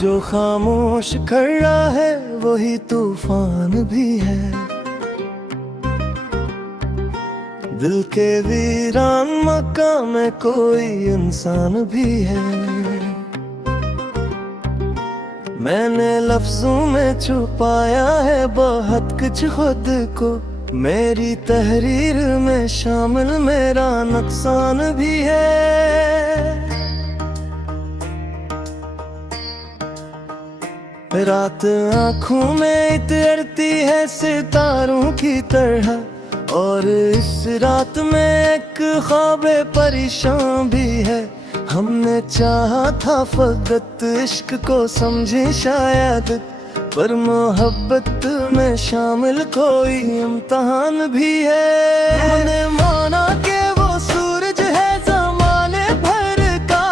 जो खामोश खड़ा है वही तूफान भी है। दिल के वीरान मकान में कोई इंसान भी है। मैंने लफ्जों में छुपाया है बहुत कुछ खुद को। मेरी तहरीर में शामिल मेरा नुकसान भी है। रात आँखों में तैरती है सितारों की तरह, और इस रात में एक ख्वाब परेशान भी है। हमने चाहा था फकत इश्क को समझे शायद, पर मोहब्बत में शामिल कोई इम्तिहान भी है। हमने माना कि वो सूरज है ज़माने भर का,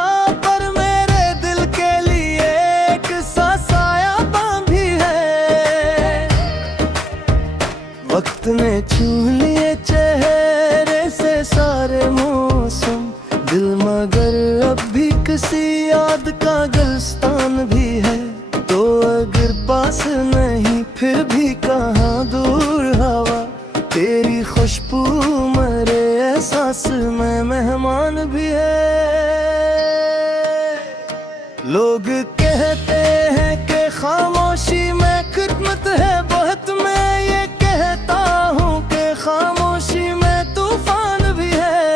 पर मेरे दिल के लिए एक सा सायाबान भी है। वक्त ने छू लिए चेहरे से सारे मौसम, दिल मगर अब भी किसी याद का गुलस्तान भी है। तो अगर पास नहीं फिर भी कहाँ दूर हवा, तेरी खुशबू मेरे एहसास में मेहमान भी है। लोग कहते हैं कि खामोशी में खिदमत है बहुत, मैं ये कहता हूँ कि खामोशी में तूफान भी है।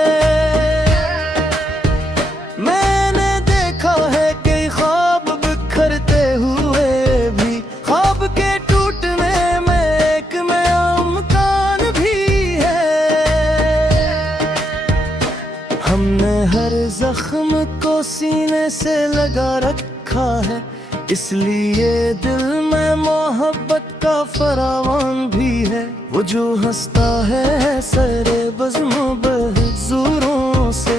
मैंने देखा है कि ख्वाब बिखरते हुए भी, ख्वाब के टूटने में एक नया मकान भी है। हमने हर जख्म को सीने से लगा रखा है, इसलिए दिल में मोहब्बत का फरावान भी है। वो जो हंसता है सरे बज़्म बहज़ूरों से,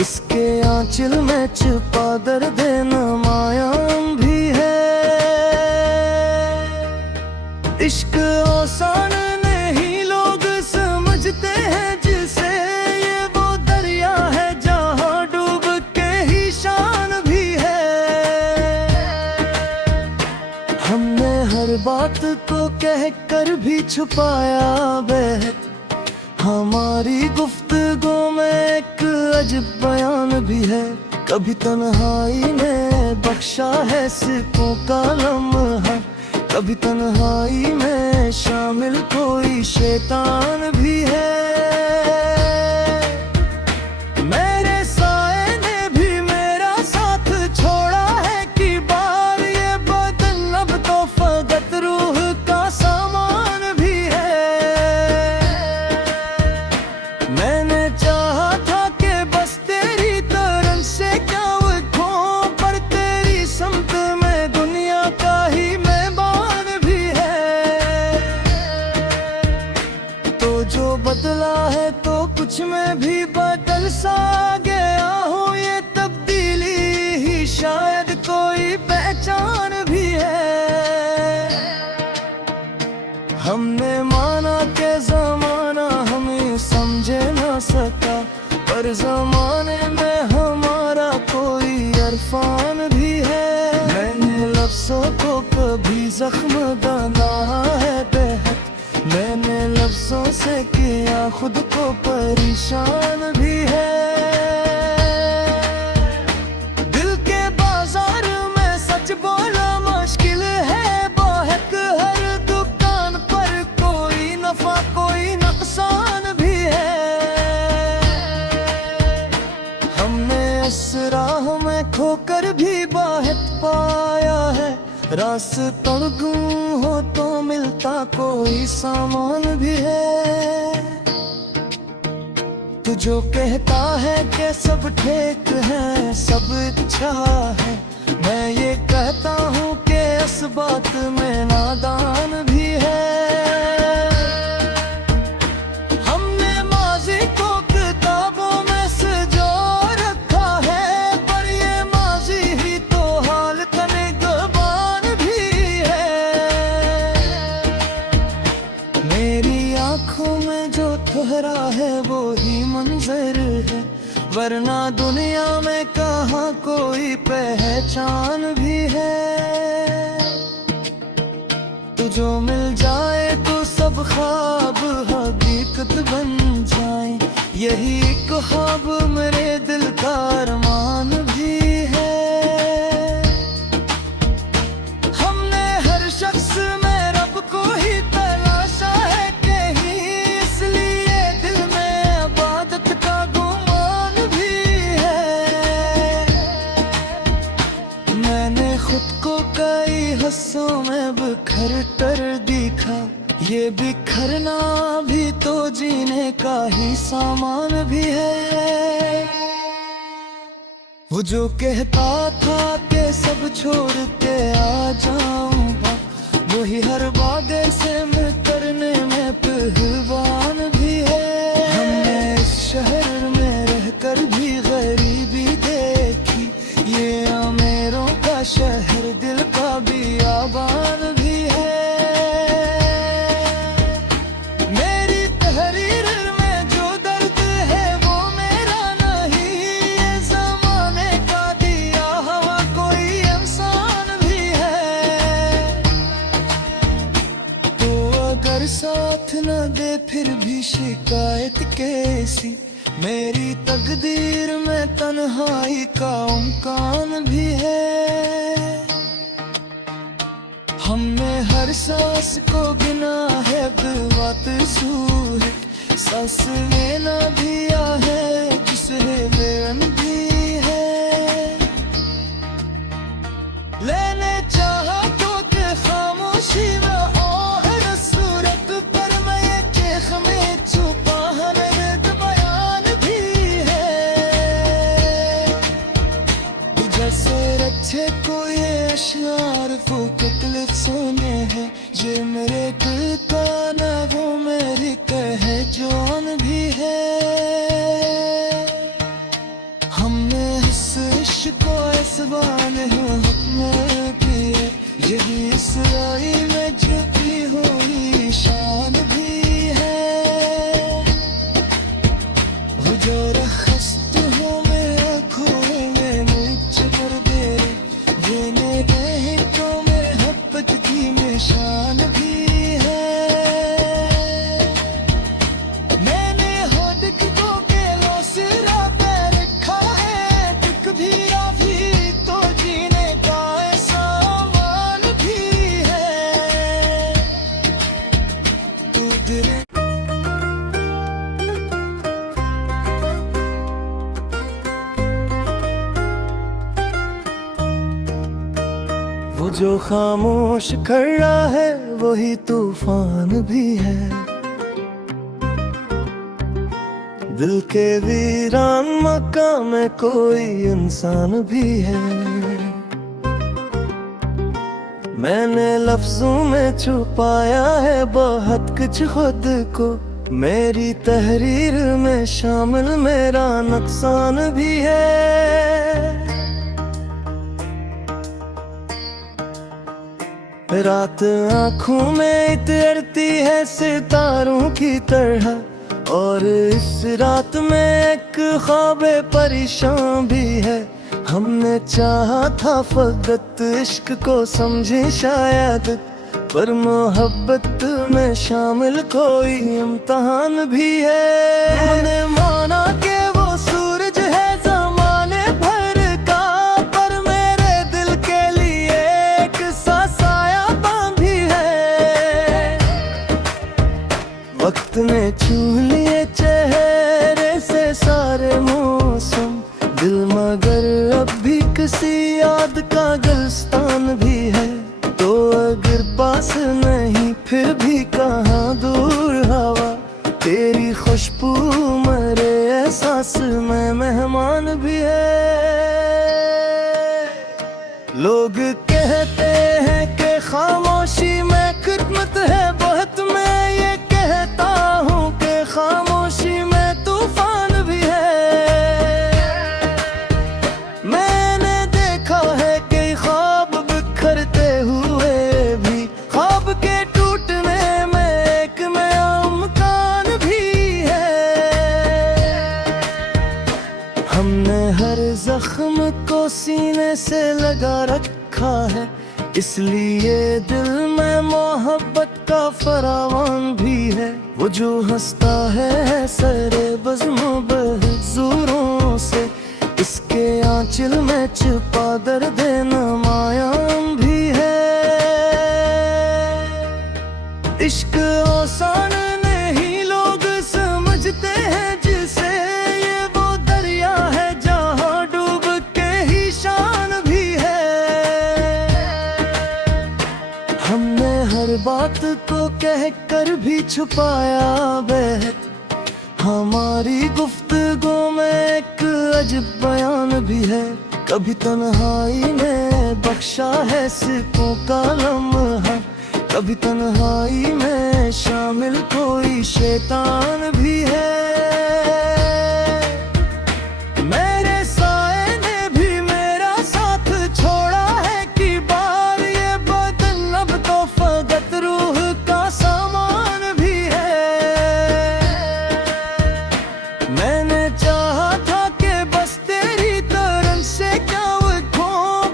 इसके आंचल में छुपा दर्द नमायां भी है। इश्क आसान नहीं लोग समझते हैं जिसे, ये वो दरिया है जहाँ डूब के ही शान भी है। हमने हर बात को कह कर भी छुपाया बेहद, हमारी गुफ्तगू में एक अजब बयान भी है। कभी तन्हाई ने बख्शा है सिर्कों का लम्हा, कभी तन्हाई में शामिल कोई शैतान भी है। मेरे साए ने भी मेरा साथ छोड़ा है कि बार, ये बदन अब तो फकत रूह का सामान भी है। मैंने चाहा था कि बस तेरी तरफ से क्या उठूं, पर तेरी समत में दुनिया का ही मेहमान भी है। तो जो बदला है तो कुछ में भी बदल सा गया हूँ, ये तब्दीली ही शायद कोई पहचान भी है। हमने माना कि जमाना हमें समझे ना सका, पर जमाने में हमारा कोई अरफान भी है। मैंने लफ्ज़ों को कभी जख्म दाना है बेहद, मैंने लफ्ज़ों से किया खुद को परेशान भी है। दिल के बाजार में सच बोला मुश्किल है बहुत, हर दुकान पर कोई नफा कोई नुकसान भी है। हमने इस राह में खोकर भी बहुत पाया है, रास्ता गुम हो तो मिलता कोई सामान भी है। तू जो कहता है कि सब ठीक है सब अच्छा है, मैं ये कहता हूँ कि इस बात में नादान भी है। हमने माजी को किताबों में सजो रखा है, पर ये माजी ही तो हाल का निगहबान भी है। मेरी आंखों में जो ठहरा है वो ही मंजर है, वरना दुनिया में कहाँ कोई पहचान भी है। तुझो मिल जाए तो सब ख्वाब हकीकत बन जाए, यही एक ख्वाब मेरे दिल का अरमान भी है। हमने हर शख्स में रब को ही तलाशा है कहीं, इसलिए दिल में इबादत का गुमान भी है। मैंने खुद को कई हिस्सों में बिखर कर दिखा, ये बिखरना भी तो जीने का ही सामान भी है। वो जो कहता था कि सब छोड़ के आ जाऊंगा, वही हर वादे से मैं करने में पहलवान भी है। हमने इस शहर में रहकर भी गरीबी देखी, ये अमीरों का शहर दिल का बियाबान भी है। मेरी तहरीर में जो दर्द है वो मेरा नहीं, ये ज़माने का दिया हुआ कोई इंसान भी है। तो अगर साथ न दे फिर भी शिकायत कैसी, मेरी तकदीर में तन्हाई का इम्कान भी है। हमने हर सांस को गिना है बेवतज़ू है, सांस लेना भी आ है जिसे बेरहम भी है। लेने चाहा तो के खामोशी में आहर सूरत पर, मैं ये चेख में छुपा है बयान भी है। जैसे रखे को ये अशआर फूकत लिफ्ज़ों में है, ये मेरे दिल का ना वो मेरी पहचान भी है। हमने इस इश्क को ऐसबान हुक्म भी है, यही इस राई में छुपी हुई शान भी है। वो जो रखस्त हो मैं आँखों में मुझ पर दे, देने दे तो मेरे मोहब्बत की निशान भी है। मैंने होड़ को के लो सिरा पे रखा है, दिख भी राफी तो जीने का सामान भी है। तू दिल वो जो खामोश खड़ा है वही तूफान भी है। दिल के वीरान मकाम में कोई इंसान भी है। मैंने लफ्जों में छुपाया है बहुत कुछ खुद को, मेरी तहरीर में शामिल मेरा नुकसान भी है। रात आँखों में तैरती है सितारों की तरह, और इस रात में एक ख्वाब परेशान भी है। हमने चाहा था फकत इश्क को समझे शायद, पर मोहब्बत में शामिल कोई इम्तिहान भी है। हमने माना कि वो सूरज है ज़माने भर का, पर मेरे दिल के लिए एक सा सायाबान भी है। वक्त ने छू लिए चेहरे से सारे मौसम, दिल मगर अब भी किसी याद का गुलस्तान भी है। तो अगर पास नहीं फिर भी कहाँ दूर हवा, तेरी खुशबू मेरे एहसास में मेहमान भी है। लोग कहते हैं कि खामोशी में खिदमत है बहुत, मैं ये कहता हूँ कि खामोशी में तूफान भी है। मैंने देखा है कि ख्वाब बिखरते हुए भी, ख्वाब के टूटने में एक में इम्कान भी है। से लगा रखा है, इसलिए दिल में मोहब्बत का फरावान भी है। वो जो हंसता है सरे बज़्म बहज़ूरों से, इसके आंचल में छुपा दर्द नमायां भी है। इश्क आसान नहीं लोग समझते हैं जिसे, ये वो दरिया है जहां डूब के ही शान भी है। हमने हर बात को कह कर भी छुपाया बहत, हमारी गुफ्तगू में एक अजब बयान भी है। कभी तन्हाई ने बख्शा है सिकों का लम्हा, कभी तन्हाई में शामिल कोई शैतान भी है। मेरे साए ने भी मेरा साथ छोड़ा है कि बार, ये बदन अब तो फकत रूह का सामान भी है। मैंने चाहा था कि बस तेरी तरफ से क्या खो,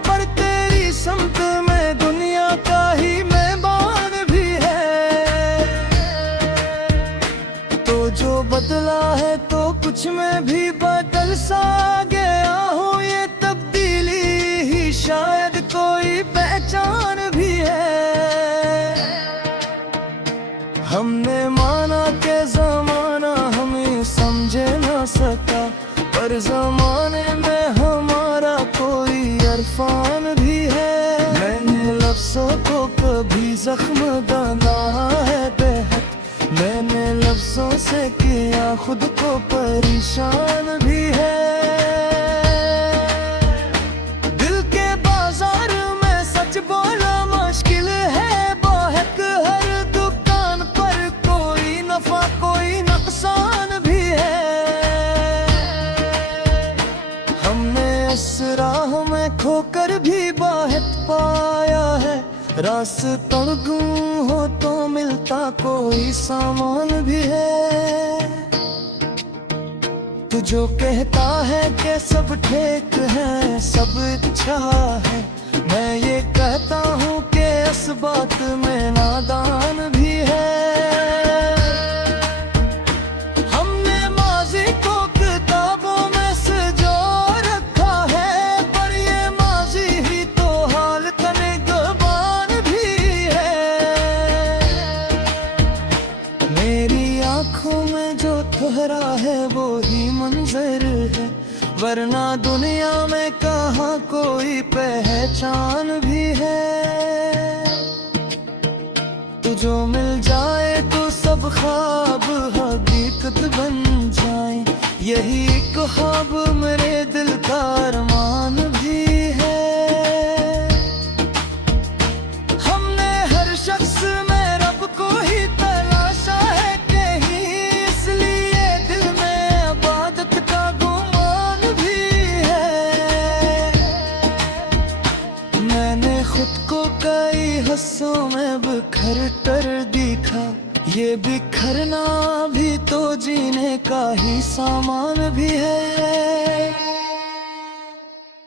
पर तेरी समत में दुनिया का ही जो बदला है तो कुछ में भी बदल सा गया हूँ। ये तब्दीली ही शायद कोई पहचान भी है। हमने माना कि जमाना हमें समझे ना सका, पर जमाने में हमारा कोई अरफान भी है। मैंने लफ्ज़ों को कभी जख्म दाना है बेहद, मैंने लफ्ज़ों से किया खुद को परेशान भी है। दिल के बाजार में सच बोला मुश्किल है बहुत, हर दुकान पर कोई नफा कोई नुकसान भी है। हमने इस राह में खोकर भी बहुत पाया है, रास्ता गुम हो तो मिलता कोई सामान भी है। तू जो कहता है कि सब ठीक है सब अच्छा है, मैं ये कहता हूँ कि इस बात में नादान भी है। हमने माजी को किताबों में सजो रखा है, पर ये माजी ही तो हाल तनिगबान भी है। मेरी आंखों में जो ठहरा है वो ही मंजर है, वरना दुनिया में कहाँ कोई पहचान भी है। तू जो मिल जाए तो सब ख्वाब हकीकत बन जाए, यही एक ख्वाब मेरे दिल का अरमान भी है। हमने हर शख्स में रब को ही तलाशा है कहीं, इसलिए दिल में इबादत का गुमान भी है। मैंने खुद को कई हिस्सों में बिखर कर देखा, ये बिखरना भी तो जीने का ही सामान भी है।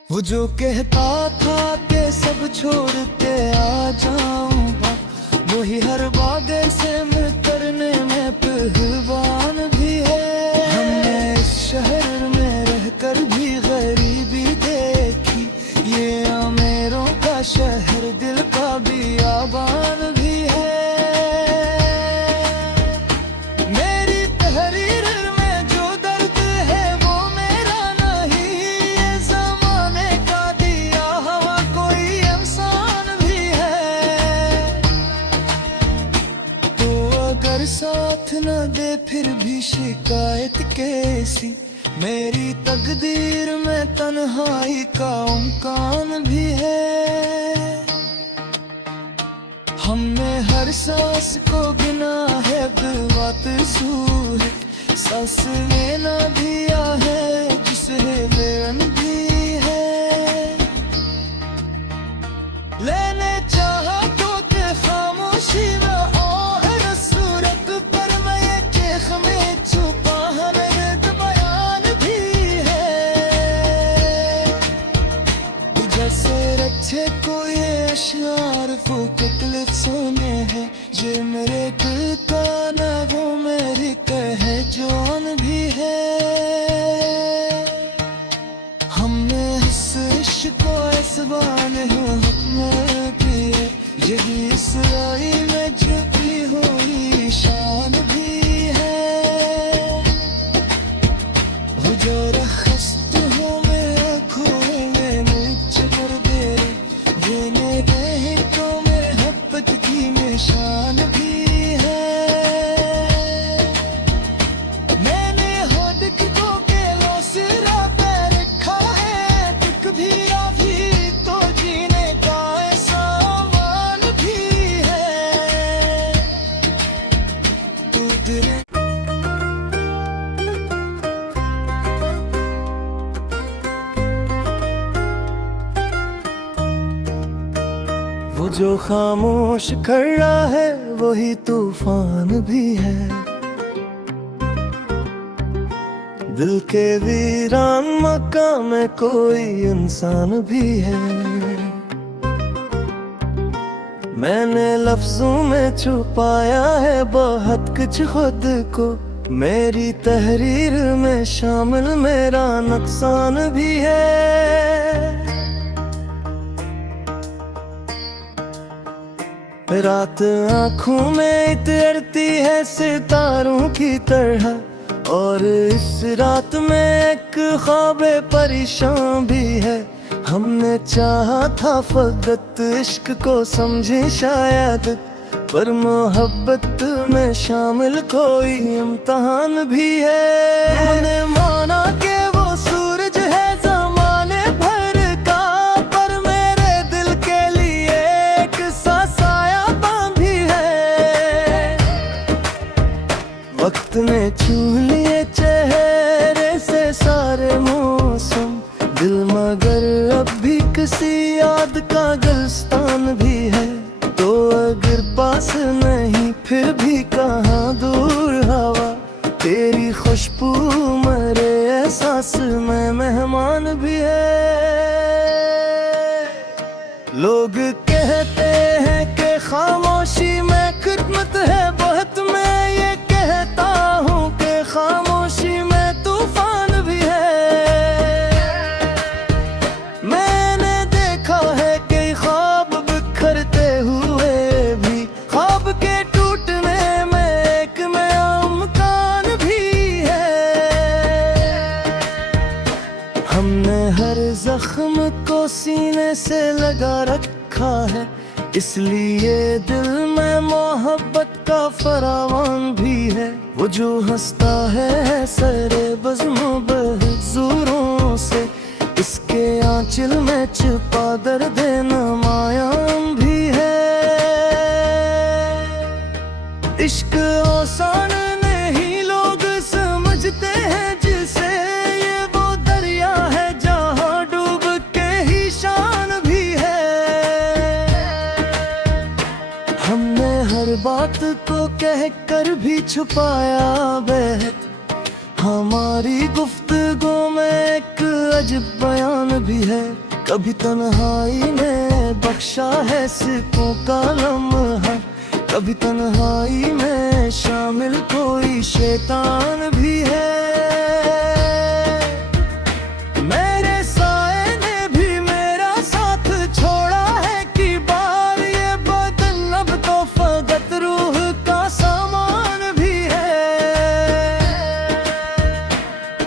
वो जो कहता था कि सब छोड़ के आ जाऊंगा, वही हर बागे से मिटने में पहलवान भी है। हमने इस शहर में रहकर भी गरीबी देखी, ये अमीरों का शहर दिल का बियाबान भी है। मेरी तहरीर में जो दर्द है वो मेरा नहीं, ये ज़माने का दिया हुआ कोई इंसान भी है। तो अगर साथ न दे फिर भी शिकायत कैसी, मेरी तकदीर में तन्हाई का इम्कान भी है। हमने हर सांस को गिना है बेवतज़ू है, सांस लेना भी है जिसे बेरन भी है। लेने चाहा तो के खामोशी में और सूरत पर मैं ये चेख में छुपा है बयान भी है। जो खामोश खड़ा है वही तूफान भी है। दिल के वीरान मकान में कोई इंसान भी है। मैंने लफ्जों में छुपाया है बहुत कुछ खुद को, मेरी तहरीर में शामिल मेरा नुकसान भी है। रात आँखों में तैरती है सितारों की तरह, और इस रात में एक ख्वाबे परेशान भी है। हमने चाहा था फकत इश्क को समझे शायद, पर मोहब्बत में शामिल कोई इम्तिहान भी है। हमने माना कि वो सूरज है ज़माने भर का, पर मेरे दिल के लिए एक सा सायाबान भी है। वक्त ने छू लिए चेहरे से सारे मौसम, दिल मगर अब भी किसी याद का गुलस्तान भी है। तो अगर पास नहीं फिर भी कहाँ दूर हवा, तेरी खुशबू मेरे एहसास में मेहमान भी है। लोग कहते हैं कि खामोशी में खिदमत है बहुत, मैं ये कहता हूँ कि खामोशी में तूफान भी है। मैंने देखा है कि ख्वाब बिखरते हुए भी, ख्वाब के टूटने में एक नया मकान भी है। हमने हर जख्म को सीने से लगा रखा है, इसलिए दिल में मोहब्बत का फरावान भी है। वो जो हंसता है सरे बज़्म बहज़ूरों से, इसके आंचल में छुपा दर्द नमायां भी है। इश्क आसान नहीं लोग समझते हैं जिसे, ये वो दरिया है जहाँ डूब के ही शान भी है। हमने हर बात को कह कर भी छुपाया बहत, हमारी गुफ्तगू में एक अजब बयान भी है। कभी तन्हाई ने बख्शा है सिक्कों का लम्हा, कभी तन्हाई में शामिल कोई शैतान भी है। मेरे साए ने भी मेरा साथ छोड़ा है कि बार, ये बदन अब तो फकत रूह का सामान भी है।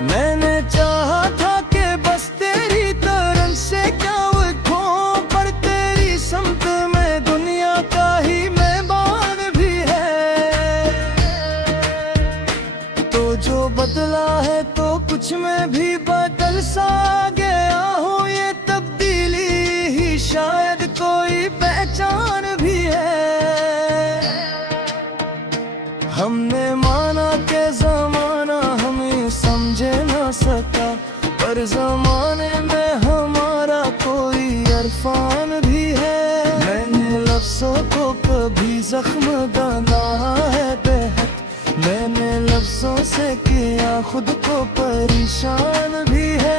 मैंने चाहा था कि बस तेरी तरफ से क्या लिखूं, पर तेरी समत में दुनिया का ही मेहमान भी है। तो जो बदला है तो कुछ में भी बदल सा गया हूँ, ये तब्दीली ही शायद कोई पहचान भी है। हमने माना कि जमाना हमें समझे ना सका, पर जमाने में हमारा कोई अरफान भी है। मैंने लफ्ज़ों को कभी जख्म दाना है बेहद, मैंने लफ्ज़ों से किया खुद को परेशान भी है।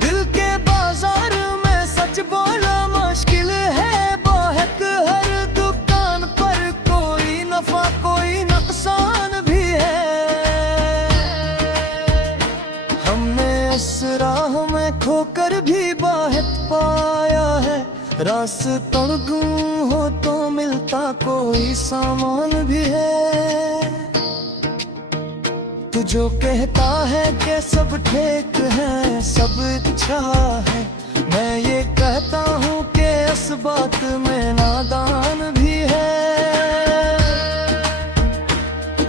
दिल के बाजार में सच बोला मुश्किल है बहुत, हर दुकान पर कोई नफा कोई नुकसान भी है। हमने इस राह में खोकर भी बहुत पाया है, रास्ता गुम हो तो मिलता कोई सामान भी है। तू जो कहता है कि सब ठीक है सब अच्छा है, मैं ये कहता हूँ कि इस बात में नादान भी है।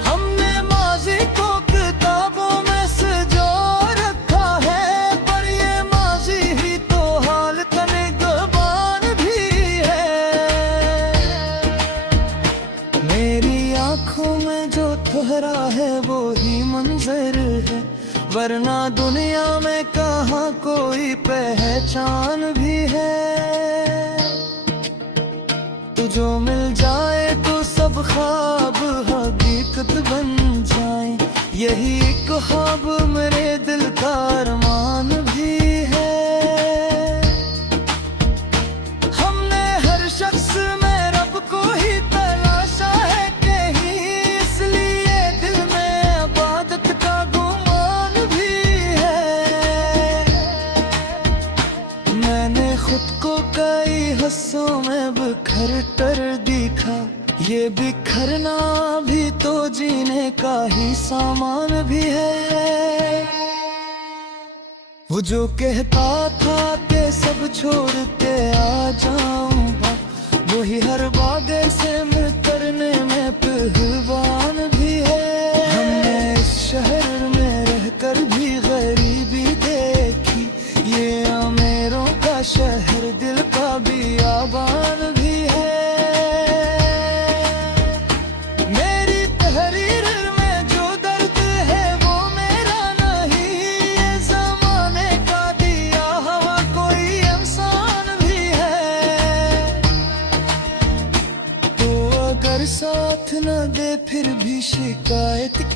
हमने माजी को किताबों में सजो रखा है, पर ये माजी ही तो हाल तनिगबान भी है। मेरी आंखों में जो ठहरा है वो ही मंजर है, वरना दुनिया में कहाँ कोई पहचान भी है। तू जो मिल जाए तो सब ख्वाब हकीकत बन जाए, यही एक ख्वाब मेरे दिल का अरमान भी है। हमने हर शख्स में रब को ही तलाशा है कहीं, इसलिए दिल में इबादत का गुमान भी है। मैंने खुद को कई हिस्सों में बिखर कर दिखा, ये बिखरना भी तो जीने का ही सामान भी है। वो जो कहता था कि सब छोड़ के आ जाऊंगा, वही हर बागे से मिटने में पहलवान भी है। हमने इस शहर में रहकर भी गरीबी देखी, ये अमीरों का शहर दिल का बियाबान भी है। मेरी तहरीर में जो दर्द है वो मेरा नहीं, ये ज़माने का दिया हुआ कोई इंसान भी है। तो अगर साथ न दे फिर भी शिकायत के